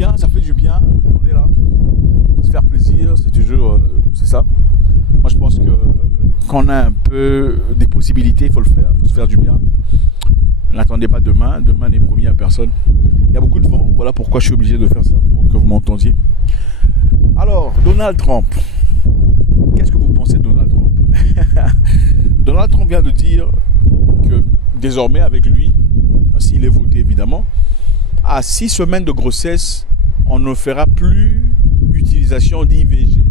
bien, ça fait du bien. On est là. Se faire plaisir, c'est toujours... c'est ça. Moi, je pense que quand on a un peu des possibilités, il faut le faire. Il faut se faire du bien. N'attendez pas demain. Demain n'est promis à personne. Il y a beaucoup de vent. Voilà pourquoi je suis obligé de faire ça, pour que vous m'entendiez. Alors, Donald Trump. Qu'est-ce que vous pensez de Donald Trump? Donald Trump vient de dire que désormais, avec lui, s'il est voté évidemment, à 6 semaines de grossesse, on ne fera plus utilisation d'IVG.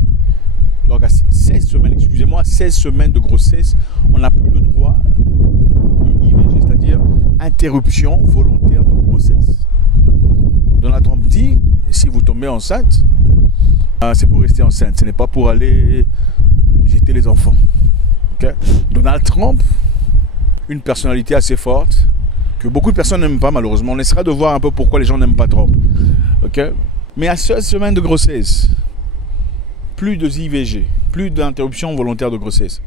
Donc à 16 semaines, excusez-moi, 16 semaines de grossesse, on n'a plus le droit de IVG, c'est-à-dire interruption volontaire de grossesse. Donald Trump dit, si vous tombez enceinte, c'est pour rester enceinte, ce n'est pas pour aller jeter les enfants. Okay? Donald Trump, une personnalité assez forte, que beaucoup de personnes n'aiment pas malheureusement. On essaiera de voir un peu pourquoi les gens n'aiment pas Trump. Okay? Mais à 16 semaines de grossesse, plus de IVG, plus d'interruption volontaire de grossesse.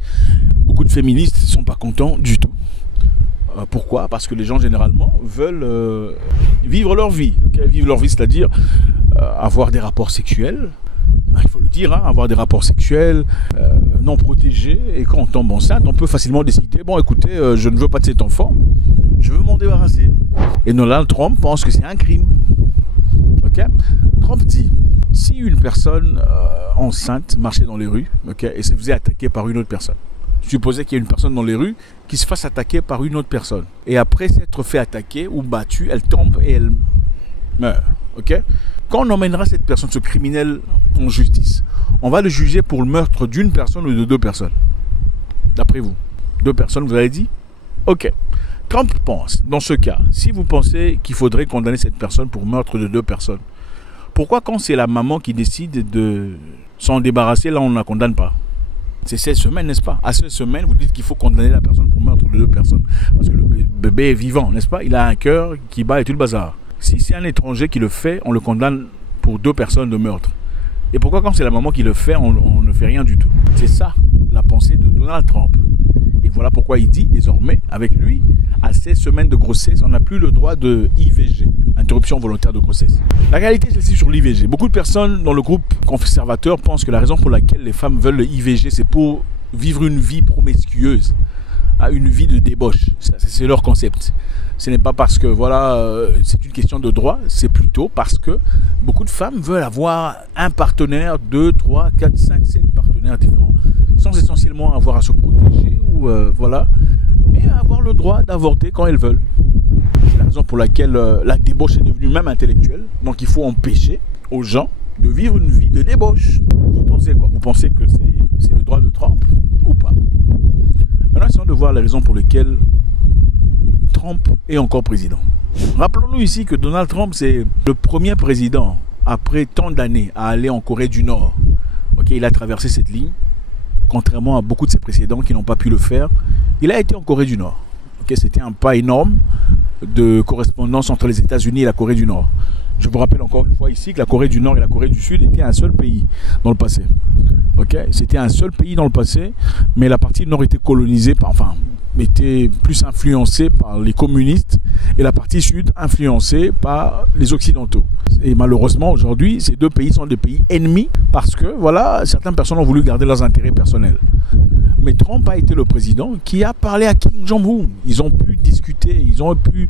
Beaucoup de féministes ne sont pas contents du tout. Pourquoi? Parce que les gens généralement veulent vivre leur vie. Okay? Vivre leur vie, c'est-à-dire avoir des rapports sexuels. Il faut le dire, hein, avoir des rapports sexuels non protégés. Et quand on tombe enceinte, on peut facilement décider, bon écoutez, je ne veux pas de cet enfant, je veux m'en débarrasser. Et Donald Trump pense que c'est un crime. Okay? Trump dit, si une personne enceinte marchait dans les rues, okay, et se faisait attaquer par une autre personne, supposez qu'il y a une personne dans les rues qui se fasse attaquer par une autre personne, et après s'être fait attaquer ou battue, elle tombe et elle meurt. Okay? Quand on emmènera cette personne, ce criminel, en justice, on va le juger pour le meurtre d'une personne ou de 2 personnes. D'après vous, 2 personnes, vous avez dit? Ok. Trump pense, dans ce cas, si vous pensez qu'il faudrait condamner cette personne pour meurtre de 2 personnes, pourquoi quand c'est la maman qui décide de s'en débarrasser, là on ne la condamne pas? C'est 16 semaines, n'est-ce pas? À 16 semaines, vous dites qu'il faut condamner la personne pour meurtre de 2 personnes. Parce que le bébé est vivant, n'est-ce pas? Il a un cœur qui bat et tout le bazar. Si c'est un étranger qui le fait, on le condamne pour 2 personnes de meurtre. Et pourquoi quand c'est la maman qui le fait, on ne fait rien du tout? C'est ça la pensée de Donald Trump. Et voilà pourquoi il dit désormais, avec lui, à 16 semaines de grossesse, on n'a plus le droit de IVG, interruption volontaire de grossesse. La réalité est celle-ci sur l'IVG. Beaucoup de personnes dans le groupe conservateur pensent que la raison pour laquelle les femmes veulent le IVG, c'est pour vivre une vie promiscueuse, une vie de débauche. C'est leur concept. Ce n'est pas parce que voilà, c'est une question de droit, c'est plutôt parce que beaucoup de femmes veulent avoir un partenaire, 2, 3, 4, 5, 7 partenaires différents, sans essentiellement avoir à se protéger ou voilà, mais avoir le droit d'avorter quand elles veulent. C'est la raison pour laquelle la débauche est devenue même intellectuelle. Donc il faut empêcher aux gens de vivre une vie de débauche. Vous pensez quoi? Vous pensez que c'est le droit de Trump ou pas? Maintenant, essayons de voir les raisons pour lesquelles Trump est encore président. Rappelons-nous ici que Donald Trump, c'est le premier président, après tant d'années, à aller en Corée du Nord. Okay, il a traversé cette ligne, contrairement à beaucoup de ses précédents qui n'ont pas pu le faire. Il a été en Corée du Nord. Okay, c'était un pas énorme de correspondance entre les États-Unis et la Corée du Nord. Je vous rappelle encore une fois ici que la Corée du Nord et la Corée du Sud étaient un seul pays dans le passé. Okay, c'était un seul pays dans le passé, mais la partie nord était colonisée par, était plus influencée par les communistes et la partie sud influencée par les occidentaux. Et malheureusement aujourd'hui, ces 2 pays sont des pays ennemis parce que voilà, certaines personnes ont voulu garder leurs intérêts personnels. Mais Trump a été le président qui a parlé à Kim Jong-un. Ils ont pu discuter, ils ont pu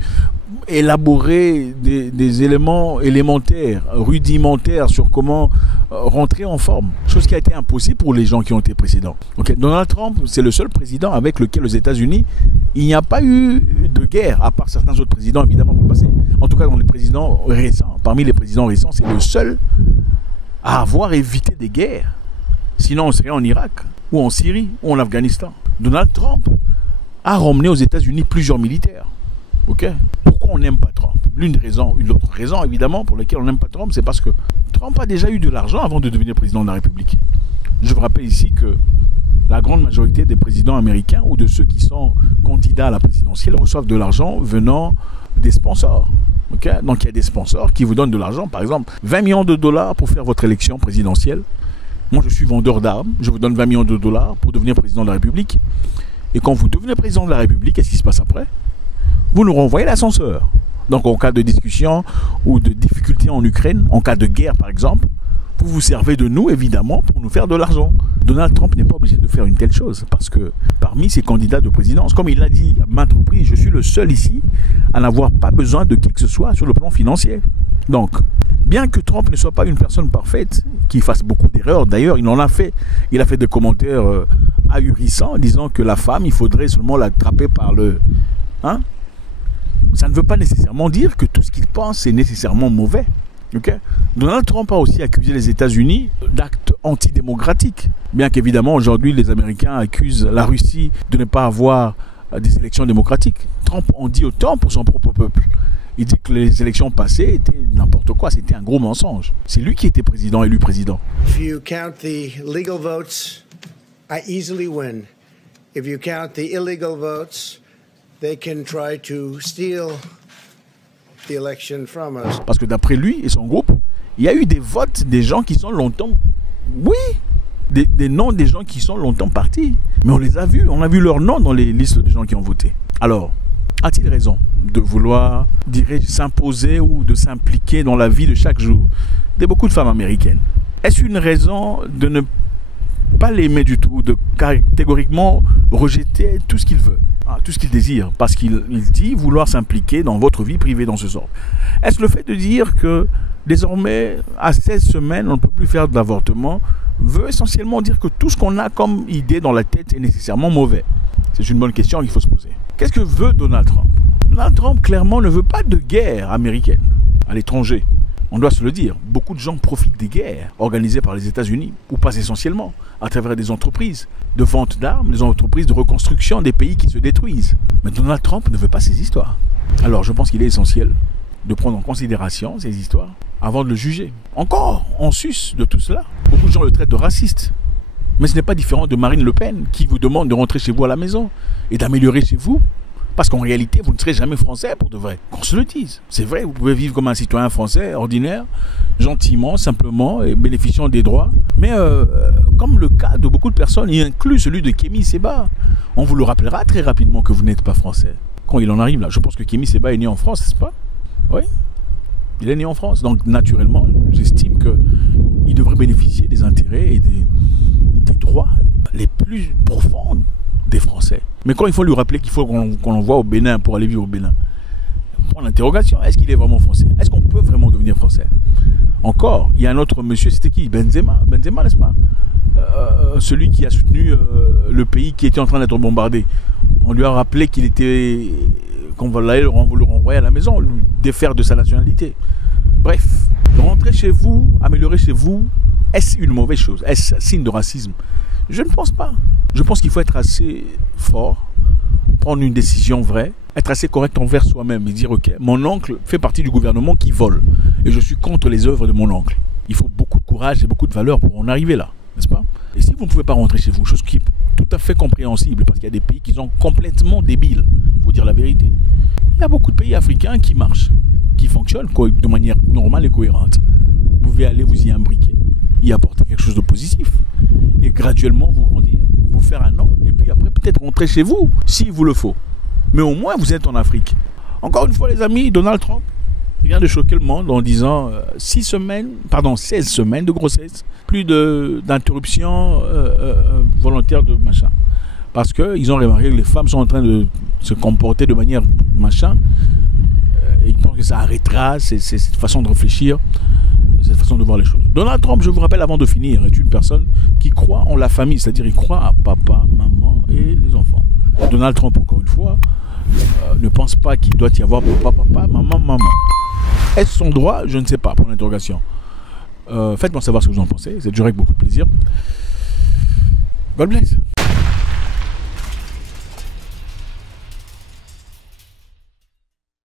élaborer des éléments élémentaires, rudimentaires sur comment rentrer en forme. Chose qui a été impossible pour les gens qui ont été précédents. Okay. Donald Trump, c'est le seul président avec lequel aux États-Unis, il n'y a pas eu de guerre, à part certains autres présidents évidemment dans le passé. En tout cas dans les présidents récents, parmi les présidents récents, c'est le seul à avoir évité des guerres. Sinon on serait en Irak, ou en Syrie, ou en Afghanistan. Donald Trump a ramené aux États-Unis plusieurs militaires. Okay. Pourquoi on n'aime pas Trump? Une autre raison évidemment pour laquelle on n'aime pas Trump, c'est parce que Trump a déjà eu de l'argent avant de devenir président de la République. Je vous rappelle ici que la grande majorité des présidents américains ou de ceux qui sont candidats à la présidentielle reçoivent de l'argent venant des sponsors. Okay. Donc il y a des sponsors qui vous donnent de l'argent, par exemple 20 millions de dollars pour faire votre élection présidentielle. Moi je suis vendeur d'armes, je vous donne 20 millions de dollars pour devenir président de la République. Et quand vous devenez président de la République, qu'est-ce qui se passe après? Vous nous renvoyez l'ascenseur. Donc en cas de discussion ou de difficulté en Ukraine, en cas de guerre par exemple, vous vous servez de nous évidemment pour nous faire de l'argent. Donald Trump n'est pas obligé de faire une telle chose parce que parmi ses candidats de présidence, comme il l'a dit à maintes reprises, je suis le seul ici à n'avoir pas besoin de qui que ce soit sur le plan financier. Donc, bien que Trump ne soit pas une personne parfaite, qu'il fasse beaucoup d'erreurs, d'ailleurs il a fait des commentaires ahurissants disant que la femme, il faudrait seulement l'attraper par le... Hein? Ça ne veut pas nécessairement dire que tout ce qu'il pense est nécessairement mauvais. Okay? Donald Trump a aussi accusé les États-Unis d'actes antidémocratiques. Bien qu'évidemment aujourd'hui les Américains accusent la Russie de ne pas avoir des élections démocratiques. Trump en dit autant pour son propre peuple. Il dit que les élections passées étaient n'importe quoi, c'était un gros mensonge. C'est lui qui était président, élu président. If you count the legal votes, I easily win. If you count the illegal votes, they can try to steal the election from us. Parce que d'après lui et son groupe, il y a eu des votes des gens qui sont longtemps... Oui, des noms des gens qui sont longtemps partis. Mais on les a vus, on a vu leurs noms dans les listes de gens qui ont voté. Alors, a-t-il raison de vouloir, dirais-je, s'imposer ou de s'impliquer dans la vie de chaque jour de beaucoup de femmes américaines? Est-ce une raison de ne pas l'aimer du tout, de catégoriquement rejeter tout ce qu'il veut, tout ce qu'il désire, parce qu'il dit vouloir s'impliquer dans votre vie privée dans ce sens? Est-ce le fait de dire que désormais, à 16 semaines, on ne peut plus faire d'avortement, veut essentiellement dire que tout ce qu'on a comme idée dans la tête est nécessairement mauvais? C'est une bonne question qu'il faut se poser. Qu'est-ce que veut Donald Trump? Donald Trump, clairement, ne veut pas de guerre américaine à l'étranger. On doit se le dire. Beaucoup de gens profitent des guerres organisées par les États-Unis, ou pas essentiellement, à travers des entreprises de vente d'armes, des entreprises de reconstruction des pays qui se détruisent. Mais Donald Trump ne veut pas ces histoires. Alors, je pense qu'il est essentiel de prendre en considération ces histoires avant de le juger. Encore, en sus de tout cela, beaucoup de gens le traitent de raciste. Mais ce n'est pas différent de Marine Le Pen qui vous demande de rentrer chez vous à la maison et d'améliorer chez vous. Parce qu'en réalité, vous ne serez jamais français pour de vrai. Qu'on se le dise. C'est vrai, vous pouvez vivre comme un citoyen français ordinaire, gentiment, simplement, et bénéficiant des droits. Mais comme le cas de beaucoup de personnes, y inclut celui de Kémy Séba, on vous le rappellera très rapidement que vous n'êtes pas français. Quand il en arrive là, je pense que Kémy Séba est né en France, n'est-ce pas? Oui. Il est né en France. Donc naturellement, j'estime qu'il devrait bénéficier des intérêts et des droits les plus profonds des Français. Mais quand il faut lui rappeler qu'il faut qu'on l'envoie au Bénin pour aller vivre au Bénin, point d'interrogation, est-ce qu'il est vraiment français? Est-ce qu'on peut vraiment devenir français? Encore, il y a un autre monsieur, c'était qui? Benzema, n'est-ce pas? Celui qui a soutenu le pays qui était en train d'être bombardé. On lui a rappelé qu'il était... qu'on voulait le renvoyer à la maison, lui défaire de sa nationalité. Bref, rentrer chez vous, améliorer chez vous, est-ce une mauvaise chose? Est-ce signe de racisme? Je ne pense pas. Je pense qu'il faut être assez fort, prendre une décision vraie, être assez correct envers soi-même et dire ok, mon oncle fait partie du gouvernement qui vole et je suis contre les œuvres de mon oncle. Il faut beaucoup de courage et beaucoup de valeur pour en arriver là, n'est-ce pas? Et si vous ne pouvez pas rentrer chez vous, chose qui est tout à fait compréhensible parce qu'il y a des pays qui sont complètement débiles, il faut dire la vérité. Il y a beaucoup de pays africains qui marchent, qui fonctionnent de manière normale et cohérente. Vous pouvez aller vous y imbriquer, y apporter quelque chose de positif et graduellement vous grandir, vous faire un nom et puis après peut-être rentrer chez vous s'il vous le faut. Mais au moins vous êtes en Afrique. Encore une fois les amis, Donald Trump vient de choquer le monde en disant 16 semaines de grossesse, plus d'interruptions volontaires de machin. Parce qu'ils ont remarqué que les femmes sont en train de se comporter de manière machin. Et ils pensent que ça arrêtera cette façon de réfléchir, cette façon de voir les choses. Donald Trump, je vous rappelle avant de finir, est une personne qui croit en la famille, c'est-à-dire il croit à papa, maman et les enfants. Donald Trump, encore une fois, ne pense pas qu'il doit y avoir papa, maman. Est-ce son droit? Je ne sais pas, pour l'interrogation. Faites-moi savoir ce que vous en pensez, c'est toujours avec beaucoup de plaisir. God bless.